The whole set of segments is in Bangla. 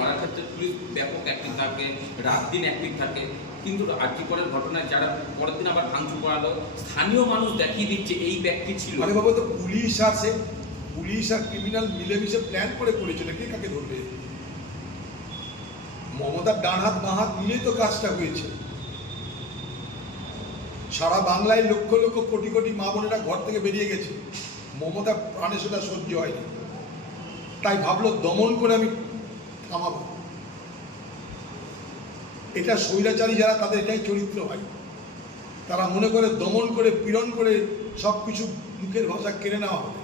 ধরার ক্ষেত্রে পুলিশ ব্যাপক অ্যাক্টিভ থাকে, রাত দিন অ্যাক্টিভ থাকে, কিন্তু আরটি করের ঘটনায় যারা পরের দিন আবার ভাঙচুর করালো, স্থানীয় মানুষ দেখিয়ে দিচ্ছে এই ব্যক্তি ছিল। আরে বাবা, তো পুলিশ আছে, পুলিশ আর ক্রিমিনাল মিলেমিশে প্ল্যান করে করেছিল, কে কাকে ধরবে? মমতার ডান হাত বাঁ হাত মিলেই তো কাজটা হয়েছে। সারা বাংলায় লক্ষ লক্ষ কোটি কোটি মা বোনেরা ঘর থেকে বেরিয়ে গেছে, মমতা প্রাণে সেটা সহ্য হয়নি, তাই ভাবলো দমন করে আমি থামাবো। এটা স্বৈরাচারী যারা, তাদের এটাই চরিত্র হয়। তারা মনে করে দমন করে পীড়ন করে সব কিছু মুখের ভাষা কেড়ে নেওয়া হবে।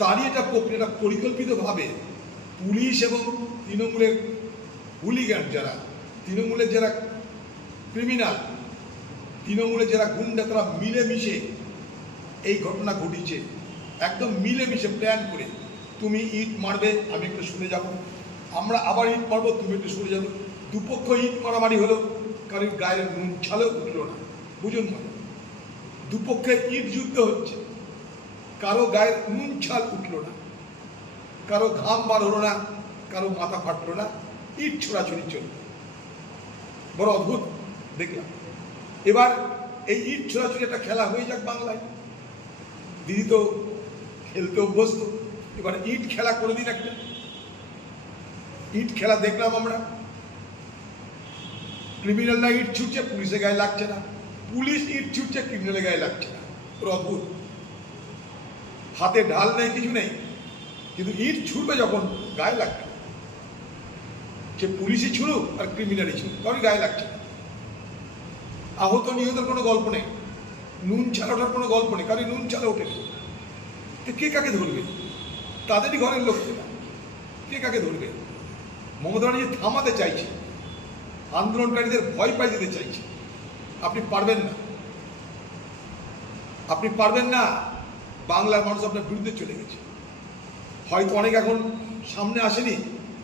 তারই এটা প্রক্রিয়াটা পরিকল্পিতভাবে পুলিশ এবং তৃণমূলের হুলিগান যারা, তৃণমূলের যারা ক্রিমিনাল, তৃণমূলের যারা গুন্ডা, তারা মিলেমিশে এই ঘটনা ঘটিয়েছে। একদম মিলেমিশে প্ল্যান করে, তুমি ইট মারবে, আমি একটু সরে যাব, আমরা আবার ইট মারবো, তুমি একটু সরে যাবো। দুপক্ষ ইট মারামারি হলো, কারোর গায়ে নুন ছালেও উঠলো না। বুঝুন মানে, দুপক্ষে ইট যুদ্ধ হচ্ছে, কারো গায়ে নুন ছাল উঠলো না, কারো ঘাম বার হলো না, কারো মাথা ফাটলো না, ইট ছোড়াছুড়ি চলল। বড় অদ্ভুত দেখলাম। এবার এই ইট ছোড়াছুড়ি একটা খেলা হয়ে যাক বাংলায়। দিদি তো খেলতে অভ্যস্ত, এবার ইট খেলা করে দিন একটা। ইট খেলা দেখলাম আমরা, ক্রিমিনালরা ইট ছুটছে, পুলিশের গায়ে লাগছে না, পুলিশ ইট ছুটছে, ক্রিমিনালের গায়ে লাগছে না। ওর অদ্ভুত, হাতে ঢাল নেই, কিছু নেই, কিন্তু ইট ছুটবে যখন গায়ে লাগবে। সে পুলিশই ছুড়ুক আর ক্রিমিনালই ছুড়ুক, কারণ গায়ে লাগছে না। আহত নিহতের কোনো গল্প নেই, নুন ছাড়া ওঠার কোনো গল্প নেই, কারণ নুন ছাড়া ওঠেনি। তো কে কাকে ধরবে? তাদেরই ঘরের লোকেরা, কে কাকে ধরবে? মমতা ব্যানার্জি থামাতে চাইছে, আন্দোলনকারীদের ভয় পাই দিতে চাইছে। আপনি পারবেন না, আপনি পারবেন না। বাংলার মানুষ আপনার বিরুদ্ধে চলে গেছে। হয়তো অনেক এখন সামনে আসেনি,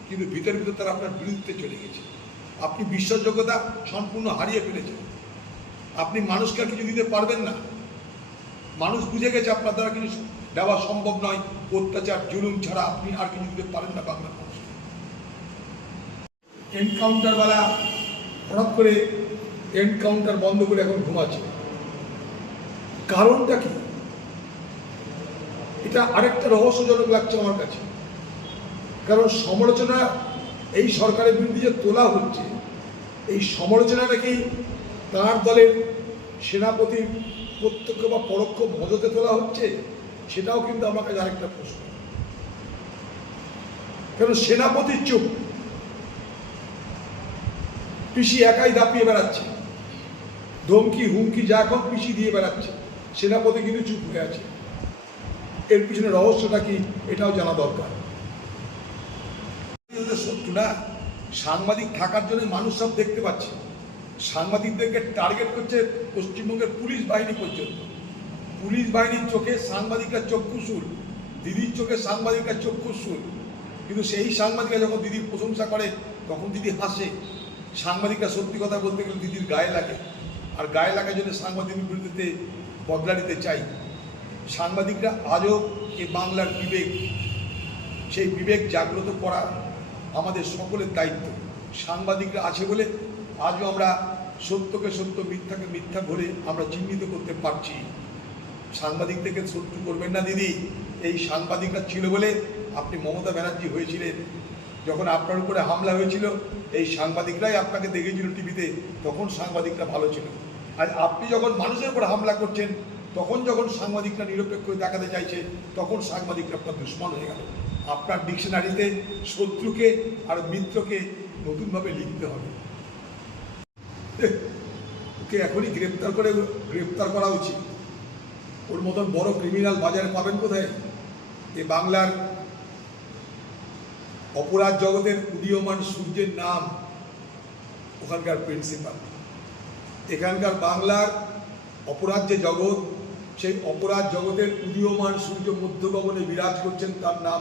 কিন্তু ভিতর ভিতর তারা আপনার বিরুদ্ধে চলে গেছে। আপনি বিশ্বাসযোগ্যতা সম্পূর্ণ হারিয়ে ফেলেছেন। আপনি মানুষকে আর কিছু দিতে পারবেন না। মানুষ বুঝে গেছে আপনার দ্বারা কিছু দেওয়া সম্ভব নয়। অত্যাচার জুলুম ছাড়া আপনি আর কিছু দিতে পারেন না বাংলার মানুষ। এনকাউন্টারওয়ালা হঠাৎ করে এনকাউন্টার বন্ধ করে এখন ঘুমাচ্ছে, কারণটা কি? এটা আরেকটা রহস্যজনক লাগছে আমার কাছে। কারণ সমালোচনা এই সরকারের বিরুদ্ধে যে তোলা হচ্ছে, এই সমালোচনাটা কি তার দলের সেনাপতির প্রত্যক্ষ বা পরোক্ষ মদতে তোলা হচ্ছে? সেটাও কিন্তু আমার কাছে আরেকটা প্রশ্ন। কারণ সেনাপতির চুপ, পিসি একাই দাপিয়ে বেড়াচ্ছে, ধমকি হুমকি যা এখন পিসি দিয়ে বেড়াচ্ছে, সেনাপতি কিন্তু চুপ হয়ে আছে। এর পিছনে রহস্যটা কি, এটাও জানা দরকার। শত্রু না, সাংবাদিক থাকার জন্য মানুষ সব দেখতে পাচ্ছে। সাংবাদিকদেরকে টার্গেট করছে পশ্চিমবঙ্গের পুলিশ বাহিনী পর্যন্ত। পুলিশ বাহিনীর চোখে সাংবাদিকরা চক্ষুশূল, দিদির চোখে সাংবাদিকরা চক্ষুশূল। কিন্তু সেই সাংবাদিকরা যখন দিদির প্রশংসা করে, তখন দিদি হাসে। সাংবাদিকরা সত্যি কথা বলতে গেলে দিদির গায়ে লাগে, আর গায়ে লাগার জন্য সাংবাদিকের বিরুদ্ধে বদলা নিতে চাই। সাংবাদিকরা আজও এই বাংলার বিবেক, সেই বিবেক জাগ্রত করা আমাদের সকলের দায়িত্ব। সাংবাদিকরা আছে বলে আজও আমরা সত্যকে সত্য, মিথ্যাকে মিথ্যা বলে আমরা চিহ্নিত করতে পারছি। সাংবাদিকদেরকে শত্রু করবেন না দিদি। এই সাংবাদিকরা ছিল বলে আপনি মমতা ব্যানার্জি হয়েছিলেন। যখন আপনার উপরে হামলা হয়েছিল, এই সাংবাদিকরাই আপনাকে দেখেছিল টিভিতে, তখন সাংবাদিকরা ভালো ছিল। আর আপনি যখন মানুষের উপর হামলা করছেন, তখন যখন সাংবাদিকরা নিরপেক্ষ দেখাতে চাইছে, তখন সাংবাদিকরা আপনার দুশ্মন হয়ে গেল। আপনার ডিকশনারিতে শত্রুকে আর মিত্রকে নতুনভাবে লিখতে হবে। ওকে এখনই গ্রেপ্তার করা উচিত। ওর মতন বড় ক্রিমিনাল বাজারে পাবেন কোথায়? এ বাংলার অপরাধ জগতের উদীয়মান সূর্যের নাম ওখানকার প্রিন্সিপাল। এখানকার বাংলার অপরাধ যে জগৎ, সেই অপরাধ জগতের উদীয়মান সূর্য মধ্যগগনে বিরাজ করছেন, তার নাম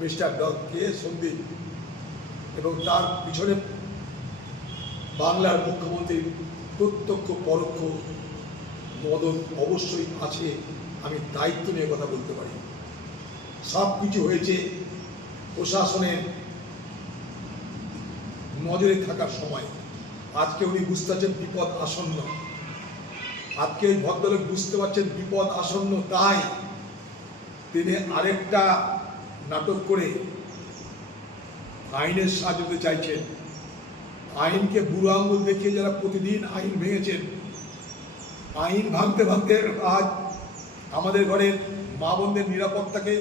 মিস্টার কে সন্দীপ। এবং তার পিছনে বাংলার মুখ্যমন্ত্রীর প্রত্যক্ষ পরোক্ষ মদত অবশ্যই আছে। আমি দায়িত্ব নিয়ে কথা বলতে পারি। সব কিছু হয়েছে প্রশাসনের নজরে থাকার সময়। আজকে উনি বুঝতে পারছেন বিপদ আসন্ন, আজকে ওই ভদ্রলোক বুঝতে পারছেন বিপদ আসন্ন, তাই তিনি আরেকটা নাটক করে আইনের সাহায্য নিতে চাইছেন। আইনকে বুড়ো আঙুল দেখিয়ে যারা প্রতিদিন আইন ভেঙেছেন, আইন ভাঙতে ভাঙতে আজ আমাদের ঘরের মা বোনদের নিরাপত্তাকে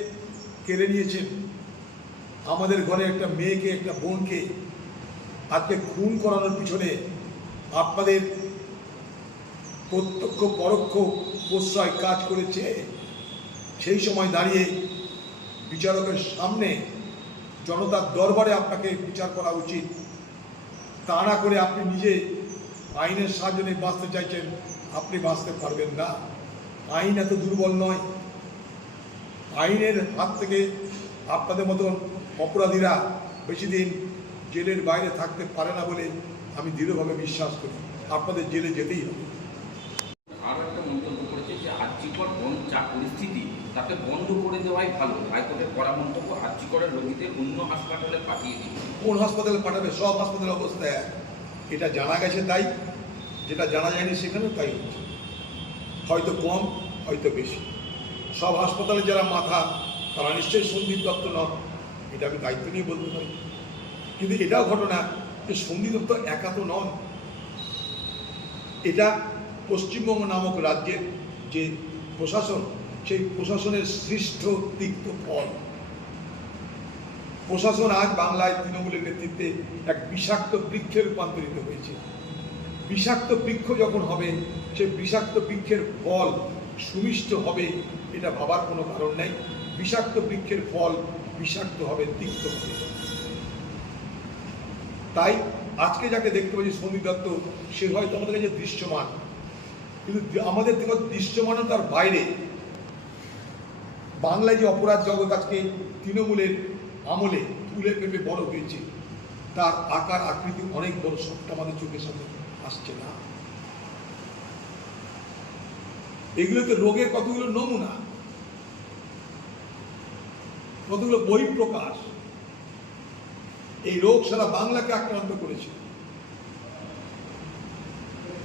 কেড়ে নিয়েছেন, আমাদের ঘরে একটা মেয়েকে, একটা বোনকে আজকে খুন করানোর পিছনে আপনাদের প্রত্যক্ষ পরোক্ষ প্রশ্রয় কাজ করেছে। সেই সময় দাঁড়িয়ে বিচারকের সামনে জনতার দরবারে আপনাকে বিচার করা উচিত। তা না করে আপনি নিজে আইনের সাহায্য নিয়ে বাঁচতে চাইছেন, আপনি বাঁচতে পারবেন না। আইন এত দুর্বল নয়, আইনের হাত থেকে আপনাদের মতন অপরাধীরা বেশি দিন জেলের বাইরে থাকতে পারে না বলে আমি দৃঢ়ভাবে বিশ্বাস করি। আপনাদের জেলে যেতেই হবে। আরও একটা মন্তব্য করেছে যে আর্যিকর যা পরিস্থিতি তাকে বন্ধ করে দেওয়াই ভালো। হাইকোর্টের কড়া মন্তব্য, আর্যিকরের রোগীদের অন্য হাসপাতালে পাঠিয়ে দিন। কোন হাসপাতালে পাঠাবে? সব হাসপাতালের অবস্থা এক। এটা জানা গেছে তাই, যেটা জানা যায়নি সেখানেও তাই হচ্ছে, হয়তো কম হয়তো বেশি। সব হাসপাতালে যারা মাথা তারা নিশ্চয়ই সন্দীপ দত্ত নন, এটা আমি দায়িত্ব নিয়ে বলতে পারি। কিন্তু এটাও ঘটনা যে সন্দীপ দত্ত একা তো নন, এটা পশ্চিমবঙ্গ নামক রাজ্যের যে প্রশাসন, সেই প্রশাসনের সৃষ্ট তিক্ত ফল। প্রশাসন আজ বাংলায় তৃণমূলের নেতৃত্বে এক বিষাক্ত বৃক্ষে রূপান্তরিত হয়েছে। বিষাক্ত বৃক্ষ যখন হবে, সেই বিষাক্ত বৃক্ষের ফল সুমিষ্ট হবে, এটা ভাবার কোনো কারণ নেই। বিষাক্ত বৃক্ষের ফল বিষাক্ত হবে, তিক্ত হবে। তাই আজকে যাকে দেখতে পাচ্ছি সন্দীপ দত্ত, সে হয়তো আমাদের কাছে দৃশ্যমান, কিন্তু আমাদের থেকে দৃশ্যমানতার বাইরে বাংলায় যে অপরাধ জগৎ আজকে তৃণমূলের আমলে তুলে পেপে বড় হয়েছে, তার আকার আকৃতি অনেক বড়, সবটা আমাদের চোখের সামনে আসছে না। এগুলো তো রোগের কতগুলো নমুনা, কতগুলো বহিঃপ্রকাশ। এই রোগ সারা বাংলাকে আক্রান্ত করেছে।